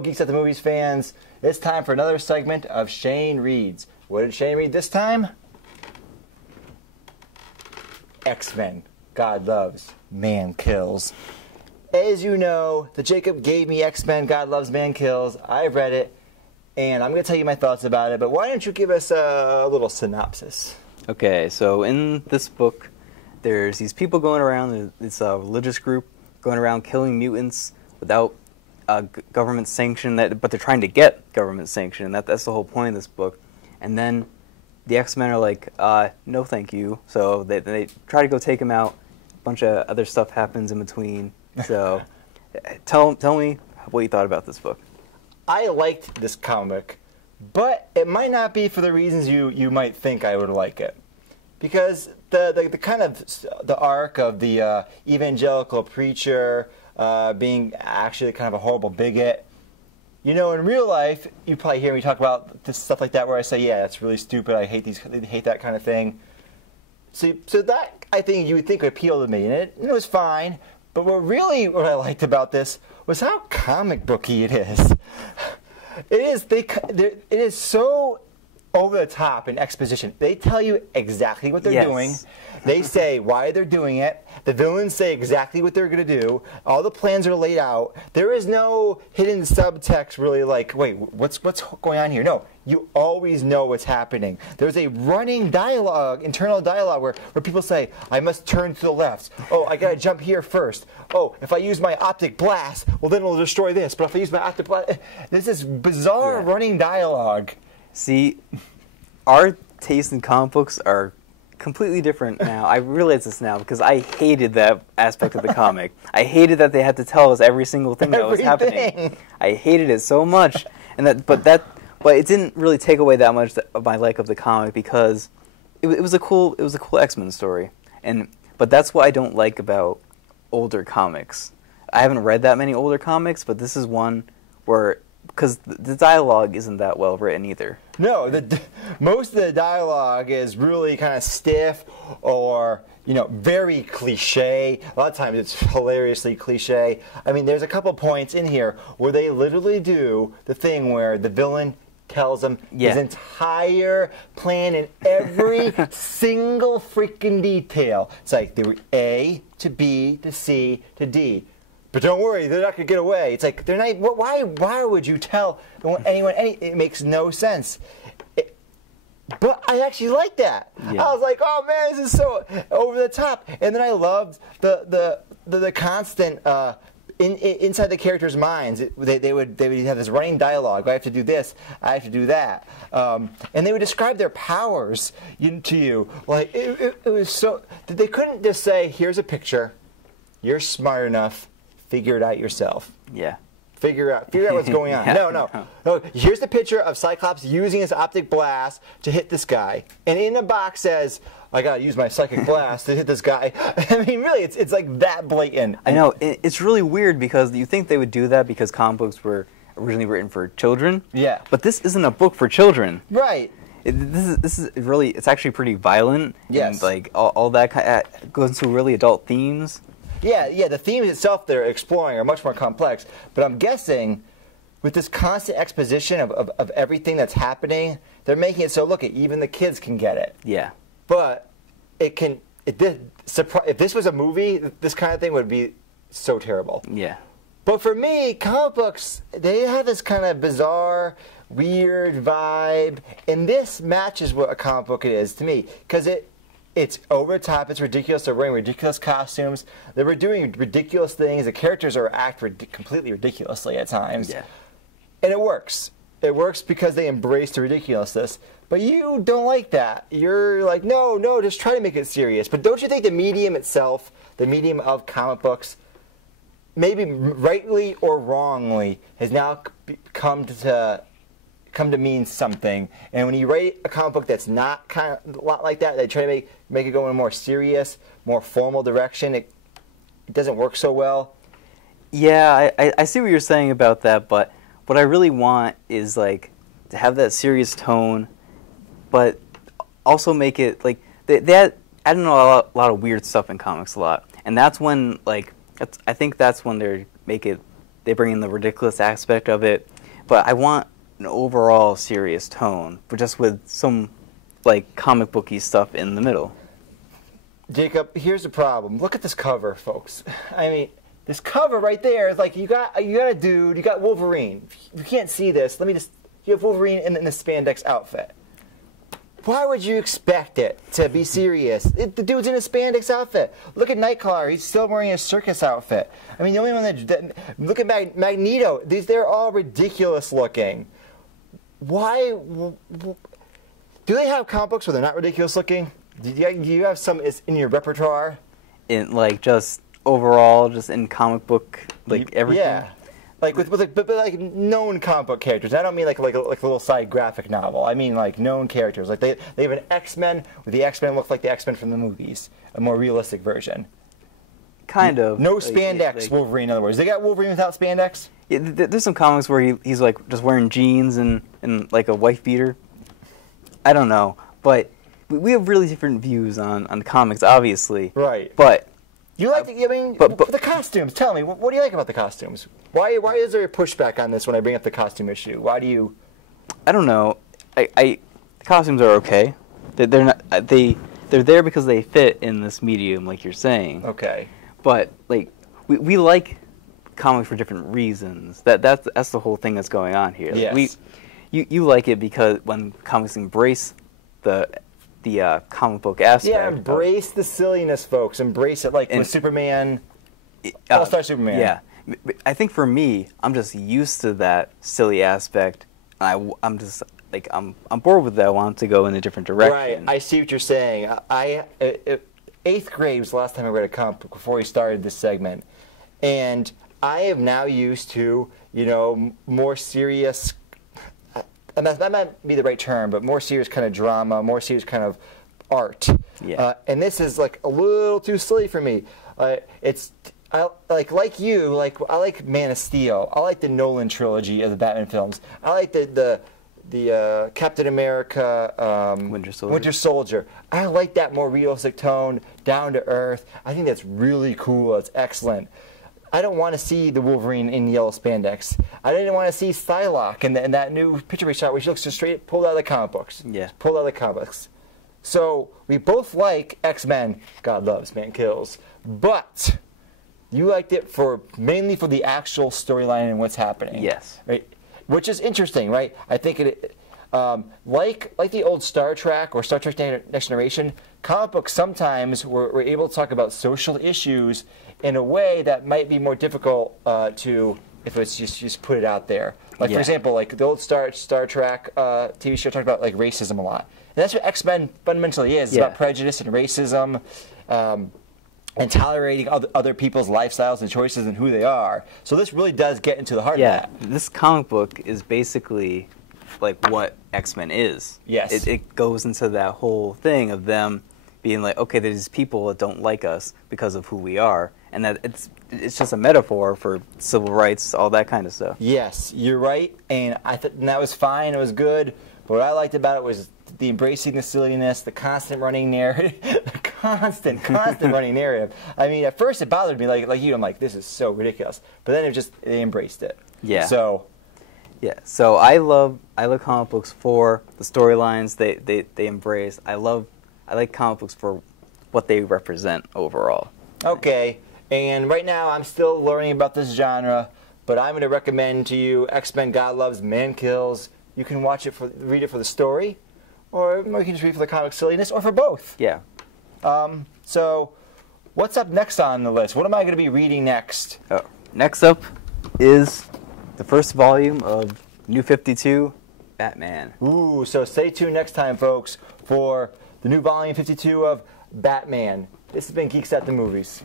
Geeks at the Movies fans. It's time for another segment of Shane Reads. What did Shane read this time? X-Men. God Loves, Man Kills. As you know, the Jacob gave me X-Men, God Loves, Man Kills. I've read it, and I'm going to tell you my thoughts about it, but why don't you give us a little synopsis? Okay, so in this book, there's these people going around, it's a religious group going around killing mutants without government sanction, but they're trying to get government sanction, and that's the whole point of this book. And then the X-Men are like, no thank you, so they try to go take him out. A bunch of other stuff happens in between. So tell me what you thought about this book. I liked this comic, but it might not be for the reasons you might think I would like it. Because the kind of the arc of the evangelical preacher being actually kind of a horrible bigot. You know, in real life, you probably hear me talk about this stuff like that where I say, yeah, that's really stupid, I hate that kind of thing. So that, I think, you would think would appeal to me, and it was fine. But what I liked about this was how comic booky it is. It is so over the top in exposition. They tell you exactly what they're doing. They say why they're doing it. The villains say exactly what they're going to do. All the plans are laid out. There is no hidden subtext really like, wait, what's going on here? No, you always know what's happening. There's a running dialogue, internal dialogue where people say, I must turn to the left. Oh, I got to jump here first. Oh, if I use my optic blast, well then it'll destroy this. But if I use my optic blast, this is bizarre running dialogue. See, our taste in comic books are completely different now. I realize this now because I hated that aspect of the comic. I hated that they had to tell us every single thing that was happening. I hated it so much, but it didn't really take away that much of my like of the comic because it was a cool X-Men story. But that's what I don't like about older comics. I haven't read that many older comics, but this is one where. Because the dialogue isn't that well written either. No, most of the dialogue is really kind of stiff or, very cliche. A lot of times it's hilariously cliche. I mean, there's a couple points in here where they literally do the thing where the villain tells them his entire plan in every single freaking detail. It's like they were A to B to C to D. But don't worry, they're not going to get away. It's like, they're not. Why would you tell anyone it makes no sense. But I actually like that. Yeah. I was like, oh man, this is so over the top. And then I loved the constant inside the characters' minds. They would have this running dialogue. I have to do this. I have to do that. And they would describe their powers to you. Like it was so. They couldn't just say, here's a picture. You're smart enough. Figure it out yourself. Yeah. Figure out what's going on. No. Here's the picture of Cyclops using his optic blast to hit this guy. And in the box says, I gotta use my psychic blast to hit this guy. I mean, really, it's like that blatant. I know. It's really weird because you think they would do that because comic books were originally written for children. Yeah. But this isn't a book for children. Right. This is really, it's actually pretty violent. Yes. And like all that goes into really adult themes. Yeah, the themes itself they're exploring are much more complex. But I'm guessing with this constant exposition of everything that's happening, they're making it so, look, even the kids can get it. Yeah. But if this was a movie, this kind of thing would be so terrible. Yeah. But for me, comic books, they have this kind of bizarre, weird vibe. And this matches what a comic book it is to me. Because it's over the top, it's ridiculous, they're wearing ridiculous costumes, they were doing ridiculous things, the characters are completely ridiculously at times. Yeah. And it works. It works because they embrace the ridiculously. But you don't like that. You're like, no, just try to make it serious. But don't you think the medium itself, the medium of comic books, maybe rightly or wrongly, has now come to mean something? And when you write a comic book that's not kind of a lot like that, they try to make it go in a more serious, more formal direction, it doesn't work so well. Yeah, I see what you're saying about that, but what I really want is like to have that serious tone, but also make it like I don't know, a lot of weird stuff in comics a lot, and that's when I think that's when they make it they bring in the ridiculous aspect of it, but I want an overall serious tone, but just with some like comic booky stuff in the middle. Jacob, here's the problem. Look at this cover, folks. I mean, this cover right there is like you got a dude, you got Wolverine. You can't see this. You have Wolverine in the spandex outfit. Why would you expect it to be serious? The dude's in a spandex outfit. Look at Nightcrawler. He's still wearing a circus outfit. I mean, the only one that look at Magneto. They're all ridiculous looking. Why? Do they have comic books where they're not ridiculous looking? Do you have some in your repertoire? In like just overall, just in comic book, like everything. Yeah, like with like known comic book characters. I don't mean like a little side graphic novel. I mean like known characters. Like they have an X-Men where the X-Men look like the X-Men from the movies, a more realistic version. Kind of. No spandex Wolverine, in other words. They got Wolverine without spandex? Yeah, there's some comics where he's like just wearing jeans and like a wife beater. I don't know, but we have really different views on the comics, obviously. Right. But you like the costumes. Tell me, what do you like about the costumes? Why is there a pushback on this when I bring up the costume issue? Why do you? I don't know. The costumes are okay. They're not. They're there because they fit in this medium, like you're saying. Okay. But like we like comics for different reasons. That's the whole thing that's going on here. Yes. You like it because when comics embrace the comic book aspect. Yeah, embrace the silliness, folks. Embrace it, like with Superman, All-Star Superman. Yeah, I think for me, I'm just used to that silly aspect. I'm just like I'm bored with that. I want to go in a different direction. Right. I see what you're saying. 8th grade was the last time I read a comic book before we started this segment, and I am now used to more serious. And that might be the right term, but more serious kind of drama, more serious kind of art. Yeah. And this is like a little too silly for me. I like Man of Steel. I like the Nolan trilogy of the Batman films. I like the Captain America, Winter Soldier. I like that more realistic tone, down to earth. I think that's really cool. It's excellent. I don't want to see the Wolverine in yellow spandex. I didn't want to see Psylocke in that new picture we shot, which looks just straight pulled out of the comic books. Yeah. Pulled out of the comics. So we both like X-Men. God loves, man kills. But you liked it mainly for the actual storyline and what's happening. Yes. Right. Which is interesting, right? I think like the old Star Trek or Star Trek Next Generation, comic books sometimes were able to talk about social issues in a way that might be more difficult if it's just put it out there. Like, for example, like the old Star Trek TV show talked about like racism a lot. And that's what X-Men fundamentally is. It's about prejudice and racism and tolerating other people's lifestyles and choices and who they are. So this really does get into the heart of that. This comic book is basically like what X-Men is. Yes. It goes into that whole thing of them being like, okay, there's people that don't like us because of who we are. And that it's just a metaphor for civil rights, all that kind of stuff. Yes, you're right, and that was fine. It was good. But what I liked about it was the embracing the silliness, the constant running narrative, the constant running narrative. I mean, at first it bothered me, like you. I'm like, this is so ridiculous. But then they embraced it. Yeah. So I love comic books for the storylines they embrace. I like comic books for what they represent overall. Okay. And right now, I'm still learning about this genre, but I'm going to recommend to you X-Men God Loves, Man Kills. You can read it for the story, or you can just read it for the comic silliness, or for both. Yeah. So, what's up next on the list? What am I going to be reading next? Next up is the first volume of New 52, Batman. Ooh, so stay tuned next time, folks, for the new volume 52 of Batman. This has been Geeks at the Movies.